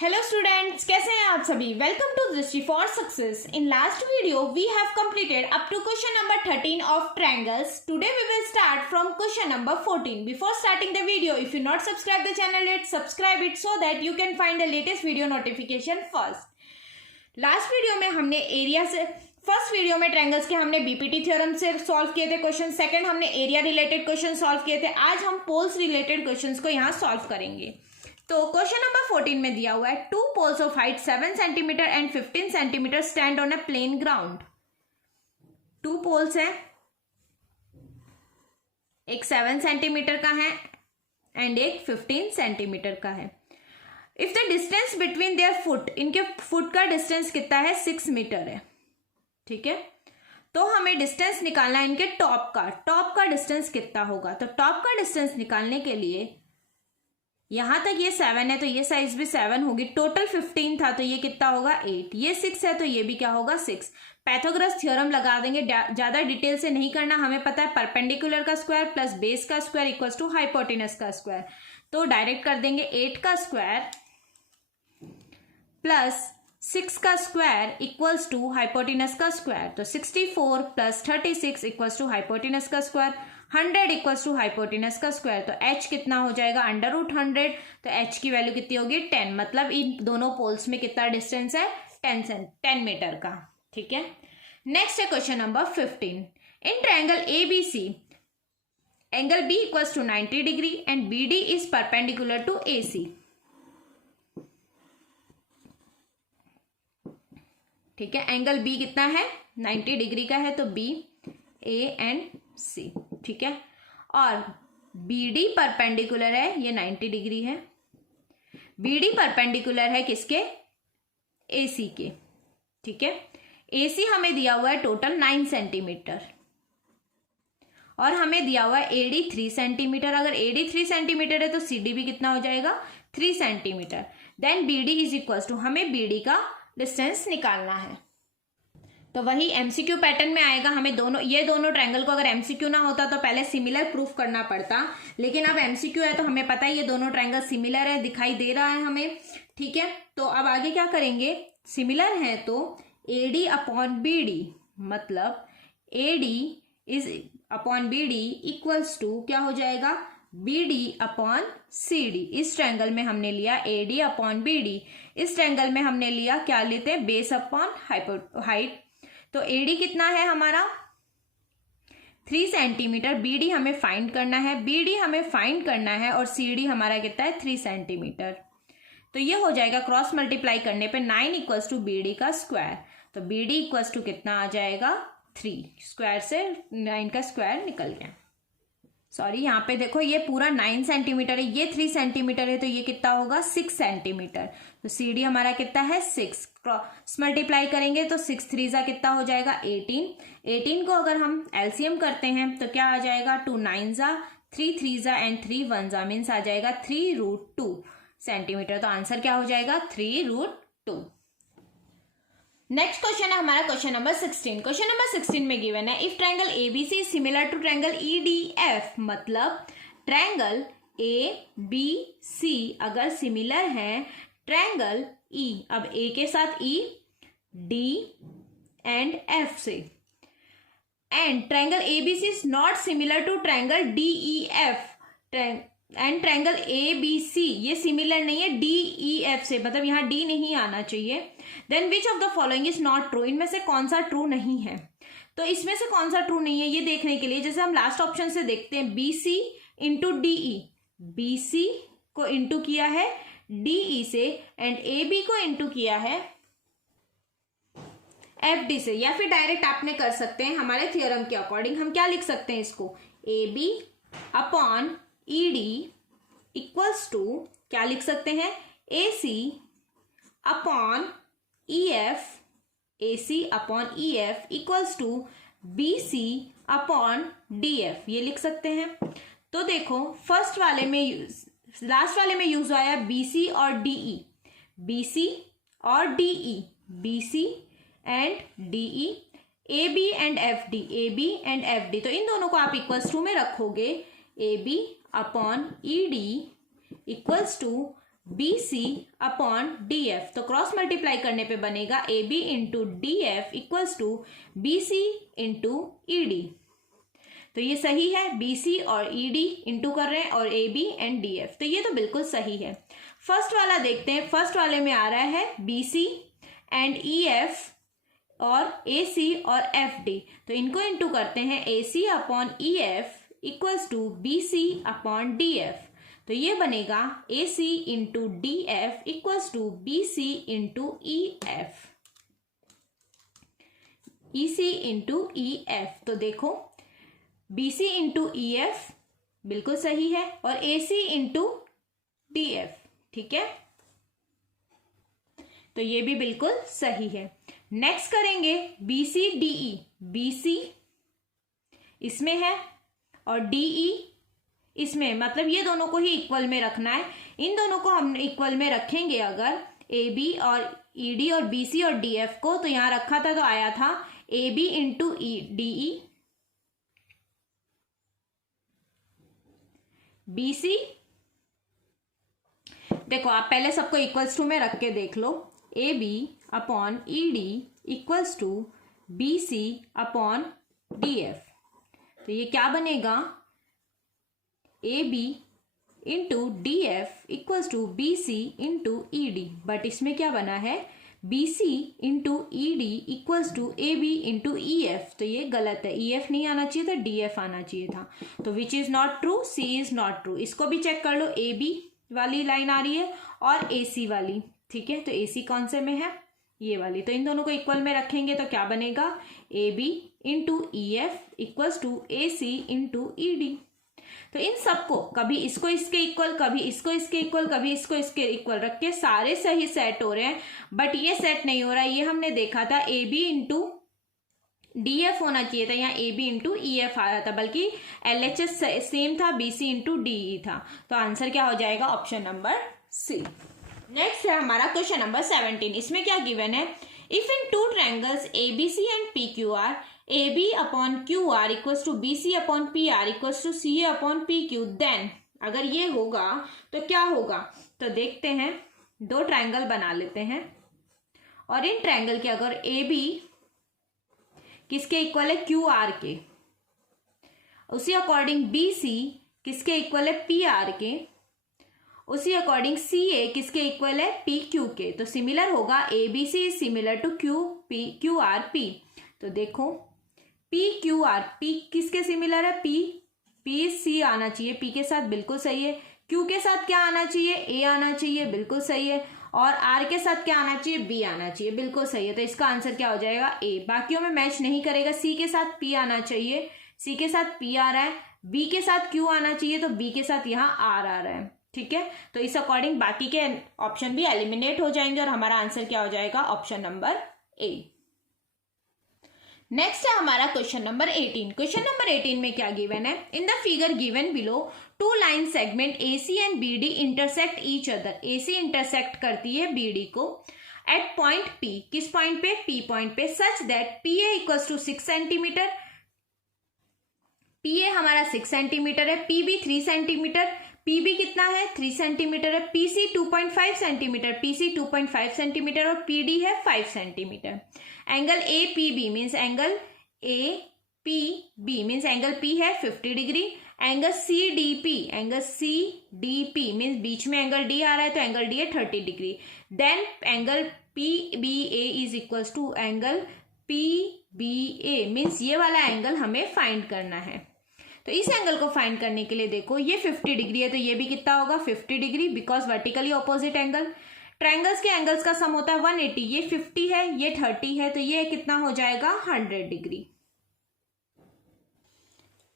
Hello students, कैसे हैं आप सभी? Welcome to Drishti for Success. In last video, we have completed up to question number 13 of triangles. Today we will start from question number 14. Before starting the video, if you not subscribe the channel yet, subscribe it so that you can find the latest video notification first. Last video में हमने area से first video में triangles के हमने BPT theorem से solve किए थे question, second हमने एरिया रिलेटेड क्वेश्चन सॉल्व किए थे। आज हम पोल्स रिलेटेड क्वेश्चंस को यहाँ सॉल्व करेंगे। तो क्वेश्चन नंबर 14 में दिया हुआ है two poles of height 7 centimetre and 15 centimetre stand on a plane ground. Two poles है, एक 7 सेंटीमीटर का है एंड एक 15 सेंटीमीटर का है। If the distance between their foot, इनके फुट का डिस्टेंस कितना है 6 मीटर है, ठीक है। तो हमें डिस्टेंस निकालना है इनके टॉप का डिस्टेंस कितना होगा। तो टॉप का डिस्टेंस निकालने के लिए यहां तक ये 7 है तो ये साइज भी 7 होगी। टोटल 15 था तो ये कितना होगा 8। ये 6 है तो ये भी क्या होगा 6। पैथागोरस थ्योरम लगा देंगे, ज्यादा डिटेल से नहीं करना। हमें पता है परपेंडिकुलर का स्क्वायर प्लस बेस का स्क्वायर इक्वल्स टू हाइपोटेनस का स्क्वायर। तो डायरेक्ट कर देंगे 8 का स्क्वायर प्लस 6 का स्क्वायर इक्वल्स टू हाइपोटेनस का स्क्वायर। तो 64 प्लस 36 इक्वल्स टू हाइपोटेनस का स्क्वायर। 100 इक्वल्स टू हाइपोटेनस का स्क्वायर। तो h कितना हो जाएगा √100। तो h की वैल्यू कितनी होगी 10। मतलब इन दोनों पोल्स में कितना डिस्टेंस है 10 मीटर का, ठीक है। नेक्स्ट है question number 15। In triangle ABC angle B equals to 90 degree and BD is perpendicular to AC। ठीक है, एंगल B कितना है 90 डिग्री का है तो B A एंड C, ठीक है। और BD परपेंडिकुलर है, ये 90 डिग्री है। BD परपेंडिकुलर है किसके AC के, ठीक है। AC हमें दिया हुआ है टोटल 9 सेंटीमीटर और हमें दिया हुआ है AD 3 सेंटीमीटर। अगर AD 3 सेंटीमीटर है तो CD भी कितना हो जाएगा 3 centimetre. Then BD is equal to, हमें BD का डिस्टेंस निकालना है। तो वही एमसीक्यू पैटर्न में आएगा। हमें ये दोनों ट्रायंगल को अगर एमसीक्यू ना होता तो पहले सिमिलर प्रूफ करना पड़ता, लेकिन अब एमसीक्यू है तो हमें पता है ये दोनों ट्रायंगल सिमिलर है, दिखाई दे रहा है हमें, ठीक है। तो अब आगे क्या करेंगे, सिमिलर है तो AD अपॉन BD, मतलब AD is upon BD equals to क्या हो जाएगा BD अपॉन CD। इस ट्रायंगल में हमने लिया AD अपॉन BD, इस ट्रायंगल में हमने लिया क्या लेते हैं बेस अपॉन हाइट। तो AD कितना है हमारा 3 सेंटीमीटर, BD हमें फाइंड करना है, BD हमें फाइंड करना है और CD हमारा कितना है 3 सेंटीमीटर। तो ये हो जाएगा क्रॉस मल्टीप्लाई करने पे 9 इक्वल्स टू BD का स्क्वायर। तो BD इक्वल्स टू कितना आ जाएगा 3, स्क्वायर से 9 का स्क्वायर निकल गया। सॉरी, यहाँ पे देखो ये पूरा 9 सेंटीमीटर है, ये 3 सेंटीमीटर है तो ये कितना होगा 6 सेंटीमीटर। तो CD हमारा कितना है 6, क्रॉस मल्टीप्लाई करेंगे तो 6 3 जा कितना हो जाएगा 18 को अगर हम एलसीएम करते हैं तो क्या आ जाएगा 2 9 जा 3 3 जा एंड 3 1 जा मीन्स आ जाएगा 3√2 सेंटीमीटर। तो आंसर क्या हो जाएगा 3√2। नेक्स्ट क्वेश्चन है हमारा क्वेश्चन नंबर 16। क्वेश्चन नंबर 16 में गिवन है if triangle ABC similar to triangle EDF, मतलब ट्रायंगल ABC अगर सिमिलर है ट्रायंगल E, अब A के साथ E, D एंड F से, and triangle ABC is not similar to triangle DEF and triangle ABC ये सिमिलर नहीं है DEF से, मतलब यहाँ D नहीं आना चाहिए। Then which of the following is not true, इनमें से कौन सा ट्रू नहीं है। तो इसमें से कौन सा ट्रू नहीं है ये देखने के लिए जैसे हम लास्ट ऑप्शन से देखते हैं BC इंटू DE, BC को इंटू किया है DE से एंड AB को इंटू किया है FD से, या फिर डायरेक्ट आपने कर सकते हैं हमारे थ्योरम के अकॉर्डिंग। हम क्या लिख सकते हैं इसको AB upon ED equals to क्या लिख सकते हैं AC upon EF, AC upon EF equals to BC upon DF, ये लिख सकते हैं। तो देखो फर्स्ट वाले में लास्ट वाले में यूज आया BC और DE, BC और DE, BC and DE, AB and FD, AB and FD। तो इन दोनों को आप इक्वल्स टू में रखोगे AB upon ED equals to B C upon D F. तो क्रॉस मल्टीप्लाई करने पे बनेगा A B into D F equals to B C into E D. तो ये सही है, बी सी और ई डी इंटू कर रहे हैं और A B and D F, तो ये तो बिल्कुल सही है। फर्स्ट वाला देखते हैं, फर्स्ट वाले में आ रहा है B C and E F और ए सी और एफ डी, तो इनको इंटू करते हैं A C upon E F equals to B C upon D F. तो ये बनेगा A C into D F equals to B C into E F, E C into E F. तो देखो B C into E F बिल्कुल सही है और A C into D F, ठीक है, तो ये भी बिल्कुल सही है। नेक्स्ट करेंगे B C D E. B C इसमें है और डी ई इसमें, मतलब ये दोनों को ही इक्वल में रखना है। इन दोनों को हम इक्वल में रखेंगे अगर ए बी और ई डी और बी सी और डी एफ को, तो यहां रखा था तो आया था A B into E D E, B C. देखो आप पहले सबको इक्वल्स टू में रख के देख लो, A B upon E D equals to B C upon D F. तो ये क्या बनेगा, A B into D F equals to B C into E D, but इसमें क्या बना है B C into E D equals to A B into E F. तो ये गलत है, ई एफ नहीं आना चाहिए था, डी एफ आना चाहिए था। तो which is not true, C is not true. इसको भी चेक कर लो, ए बी वाली लाइन आ रही है और ए सी वाली, ठीक है, तो ए सी कौन से में है, ये वाली। तो इन दोनों को इक्वल में रखेंगे तो क्या बनेगा, A B into E F equals to A C into E D. तो इन सबको कभी इसको इसके इक्वल, कभी इसको इसके इक्वल, कभी इसको इसके इक्वल रख के सारे सही सेट हो रहे हैं, बट ये सेट नहीं हो रहा है। ये हमने देखा था A B into D F होना चाहिए था, यहाँ A B into E F आ रहा था, बल्कि एल एच एस सेम था, B C into D E था। तो आंसर क्या हो जाएगा, ऑप्शन नंबर सी। नेक्स्ट है हमारा क्वेश्चन नंबर 17। इसमें क्या गिवन है, if in two triangles A B C and P Q R, A B upon Q R equals to B C upon P R equals to C A upon P Q, then अगर ये होगा तो क्या होगा। तो देखते हैं, दो ट्रायंगल बना लेते हैं और इन ट्रायंगल के अगर ए बी किसके इक्वल है, क्यू आर के, उसी अकॉर्डिंग बी सी किसके इक्वल है, पी आर के, उसी अकॉर्डिंग सी ए किसके इक्वल है, पी क्यू के। तो सिमिलर होगा, A B C is similar to Q R P. तो देखो पी क्यू आर, पी किसके सिमिलर है, पी सी आना चाहिए, पी के साथ बिल्कुल सही है। क्यू के साथ क्या आना चाहिए, ए आना चाहिए, बिल्कुल सही है। और आर के साथ क्या आना चाहिए, बी आना चाहिए, बिल्कुल सही है। तो इसका आंसर क्या हो जाएगा, ए। बाकियों में मैच नहीं करेगा, सी के साथ पी आना चाहिए, सी के साथ पी आ रहा है, बी के साथ क्यू आना चाहिए, तो बी के साथ यहाँ आर आ रहा है, ठीक है। तो इस अकॉर्डिंग बाकी के ऑप्शन भी एलिमिनेट हो जाएंगे और हमारा आंसर क्या हो जाएगा, ऑप्शन नंबर ए। नेक्स्ट है हमारा क्वेश्चन नंबर 18। क्वेश्चन नंबर 18 में क्या गिवन है, in the figure given below two line segment AC and BD intersect each other. AC intersect करती है BD को एट पॉइंट P, किस पॉइंट पे, P पॉइंट पे, such that PA equals to 6 centimetre, PA हमारा 6 centimetre है, PB 3 centimetre, PB कितना है, 3 सेंटीमीटर है, PC 2.5 सेंटीमीटर, PC 2.5 सेंटीमीटर और PD है 5 centimetre. Angle APB means angle APB means angle P है 50 डिग्री। एंगल CDP मीन्स बीच में एंगल D आ रहा है, तो एंगल D है 30 degree. Then angle PBA is equals to angle PBA means ये वाला एंगल हमें फाइंड करना है। तो इस एंगल को फाइंड करने के लिए देखो, ये 50 डिग्री है तो ये भी कितना होगा, 50 degree, because vertically opposite angle. Triangles के एंगल्स का सम होता है 180, ये 50 है, ये 30 है, तो ये कितना हो जाएगा, 100 डिग्री।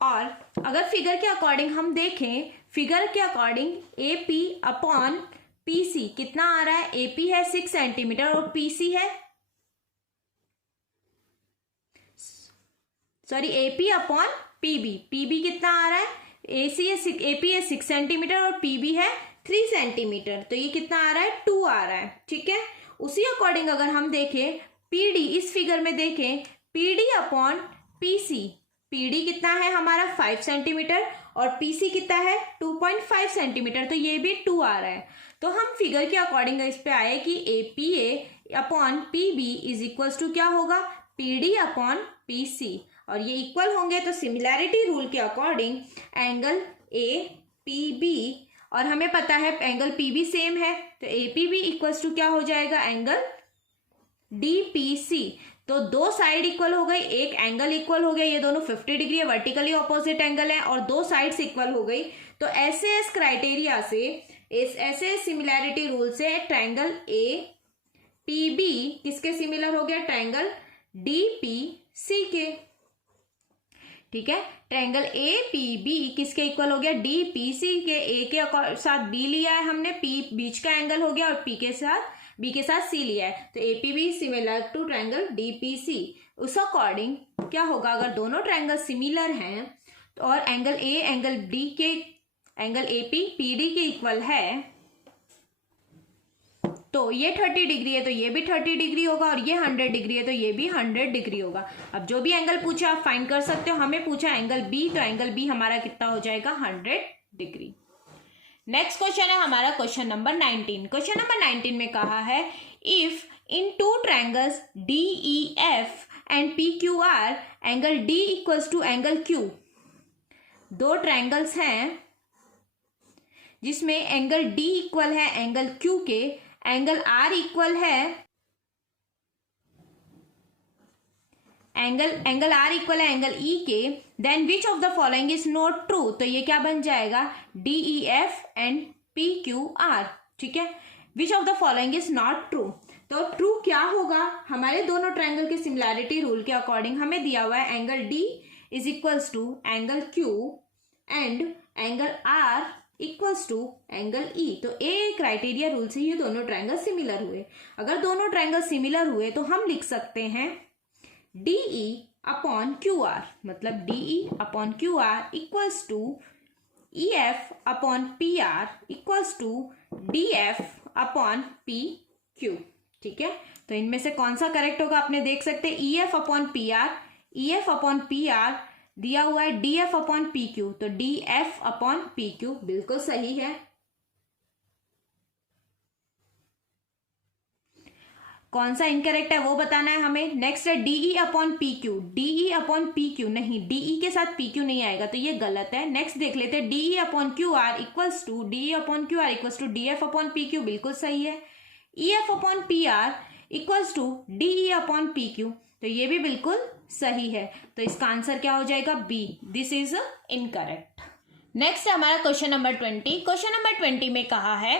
और अगर फिगर के अकॉर्डिंग हम देखें, फिगर के अकॉर्डिंग AP अपॉन PC कितना आ रहा है, AP है 6 सेंटीमीटर और PC है, सॉरी AP अपॉन PB कितना आ रहा है, AP है 6 सेंटीमीटर और PB है 3 सेंटीमीटर, तो ये कितना आ रहा है, 2 आ रहा है, ठीक है। उसी अकॉर्डिंग अगर हम देखें PD, इस फिगर में देखें PD अपॉन PC, PD कितना है हमारा 5 सेंटीमीटर और पीसी कितना है 2.5 सेंटीमीटर, तो ये भी 2 आ रहा है। तो हम फिगर के अकॉर्डिंग इस पे आए कि APA upon PB is equals to क्या होगा, PD अपॉन PC, और ये इक्वल होंगे तो सिमिलैरिटी रूल के अकॉर्डिंग एंगल APB, और हमें पता है एंगल PB सेम है, तो APB इक्वल्स टू क्या हो जाएगा, एंगल DPC। तो दो साइड इक्वल हो गई, एक एंगल इक्वल हो गया, ये दोनों 50 डिग्री है, वर्टिकली ऑपोजिट एंगल है, और दो साइड्स इक्वल हो गई। तो एसएएस क्राइटेरिया से, इस एसएएस सिमिलैरिटी रूल से ट्रायंगल APB किसके सिमिलर हो गया, ट्रायंगल DPC के। ठीक है, ट्रायंगल APB किसके इक्वल हो गया, DPC के। A के साथ B लिया है हमने, P बीच का एंगल हो गया, और B के साथ C लिया है, तो APB similar to triangle DPC। उस अकॉर्डिंग क्या होगा, अगर दोनों ट्रायंगल सिमिलर हैं तो और एंगल A एंगल D के, एंगल AP PD के इक्वल है, तो ये 30 डिग्री है तो ये भी 30 डिग्री होगा, और ये 100 डिग्री है तो ये भी 100 डिग्री होगा। अब जो भी एंगल पूछा आप फाइंड कर सकते हो। हमें पूछा एंगल B, तो एंगल B हमारा कितना हो जाएगा, 100 डिग्री। नेक्स्ट क्वेश्चन है हमारा क्वेश्चन नंबर 19। क्वेश्चन नंबर 19 में कहा है, if in two triangles DEF and PQR angle D equals to angle Q। दो ट्रायंगल्स हैं जिसमें एंगल D इक्वल है एंगल Q के, एंगल R इक्वल है एंगल R इक्वल है एंगल E के, then which of the following is not true. तो ये क्या बन जाएगा, DEF एंड PQR। ठीक है, विच of the following is not true. तो ट्रू क्या होगा, हमारे दोनों ट्रायंगल के सिमिलैरिटी रूल के अकॉर्डिंग हमें दिया हुआ है angle D is equals to angle Q and angle R equals to angle E। तो ए क्राइटेरिया रूल से ये दोनों ट्रायंगल सिमिलर हुए। अगर दोनों ट्रायंगल सिमिलर हुए तो हम लिख सकते हैं DE अपॉन QR, मतलब DE upon QR equals to EF upon PR equals to DF upon PQ। ठीक है, तो इनमें से कौन सा करेक्ट होगा, आपने देख सकते हैं EF अपॉन PR दिया हुआ है DF अपॉन PQ, तो DF अपॉन PQ बिल्कुल सही है। कौन सा इनकरेक्ट है वो बताना है हमें। नेक्स्ट है DE upon PQ, DE upon PQ नहीं, DE के साथ PQ नहीं आएगा तो ये गलत है। नेक्स्ट देख लेते हैं DE upon QR equals to DF upon PQ बिल्कुल सही है। EF upon PR equals to DE upon PQ, तो ये भी बिल्कुल सही है। तो इसका आंसर क्या हो जाएगा, B। This is incorrect. Next है हमारा क्वेश्चन नंबर 20। क्वेश्चन नंबर 20 में कहा है,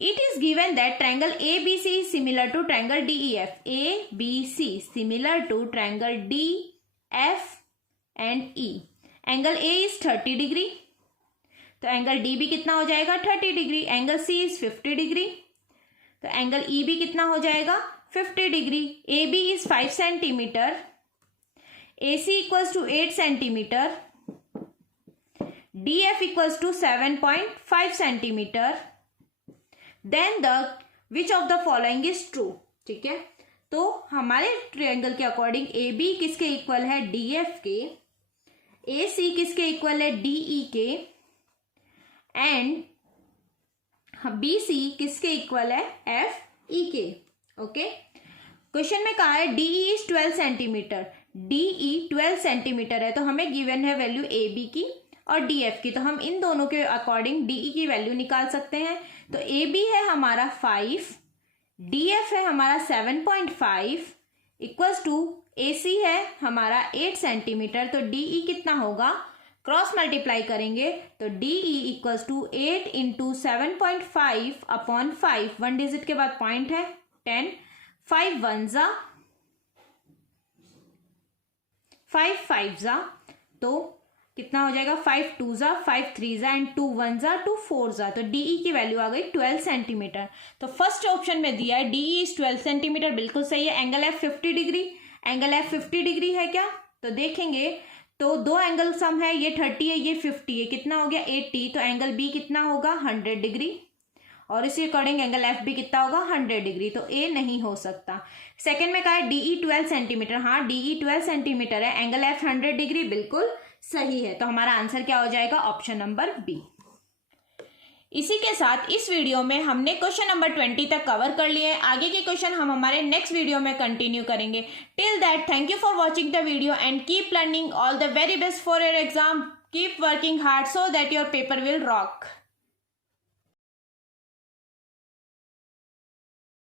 it is given that triangle ABC is similar to triangle DEF। ABC similar to triangle DF and E। Angle A is 30 degree, तो angle D भी कितना हो जाएगा, 30 degree. Angle C is 50 degree, तो angle E भी कितना हो जाएगा, 50 degree. AB is 5 centimetre, AC equals to 8 centimetre, DF equals to 7.5 centimetre, then the which of the following is true. ठीक है, तो हमारे ट्रायंगल के अकॉर्डिंग AB किसके इक्वल है, DF के, AC किसके इक्वल है, DE के, एंड BC किसके इक्वल है, FE के। ओके, क्वेश्चन में कहा है DE इज 12 सेंटीमीटर, DE 12 सेंटीमीटर है, तो हमें गिवन है वैल्यू AB की और DF की, तो हम इन दोनों के अकॉर्डिंग DE की वैल्यू निकाल सकते हैं। तो AB है हमारा 5, DF है हमारा 7.5 इक्वल्स टू AC है हमारा 8 सेंटीमीटर, तो DE कितना होगा, क्रॉस मल्टीप्लाई करेंगे तो DE equals to 8 into 7.5 upon 5, 1 digit के बाद पॉइंट है 10, 5 1 जा 5 5 जा, तो कितना हो जाएगा, 5 2 जा 5 3 जा एंड 2 1 जा 2 4 जा, तो DE की वैल्यू आ गई 12 सेंटीमीटर। तो फर्स्ट ऑप्शन में दिया है DE इज 12 सेंटीमीटर, बिल्कुल सही है। Angle F 50 degree, angle F 50 degree है क्या, तो देखेंगे तो दो एंगल सम है, ये 30 है ये 50 है, कितना हो गया 80, तो एंगल B कितना होगा 100 डिग्री, और इसी अकॉर्डिंग एंगल F भी कितना होगा 100 डिग्री, तो A नहीं हो सकता। सेकंड में कहा है DE 12 सेंटीमीटर, हाँ DE 12 सेंटीमीटर है, एंगल F 100 डिग्री बिल्कुल सही है। तो हमारा आंसर क्या हो जाएगा? Option number B. इसी के साथ इस वीडियो में हमने क्वेश्चन नंबर 20 तक कवर कर लिए हैं। आगे के क्वेश्चन हम हमारे नेक्स्ट वीडियो में कंटिन्यू करेंगे। Till that, thank you for watching the video and keep learning. All the very best for your exam. Keep working hard so that your paper will rock.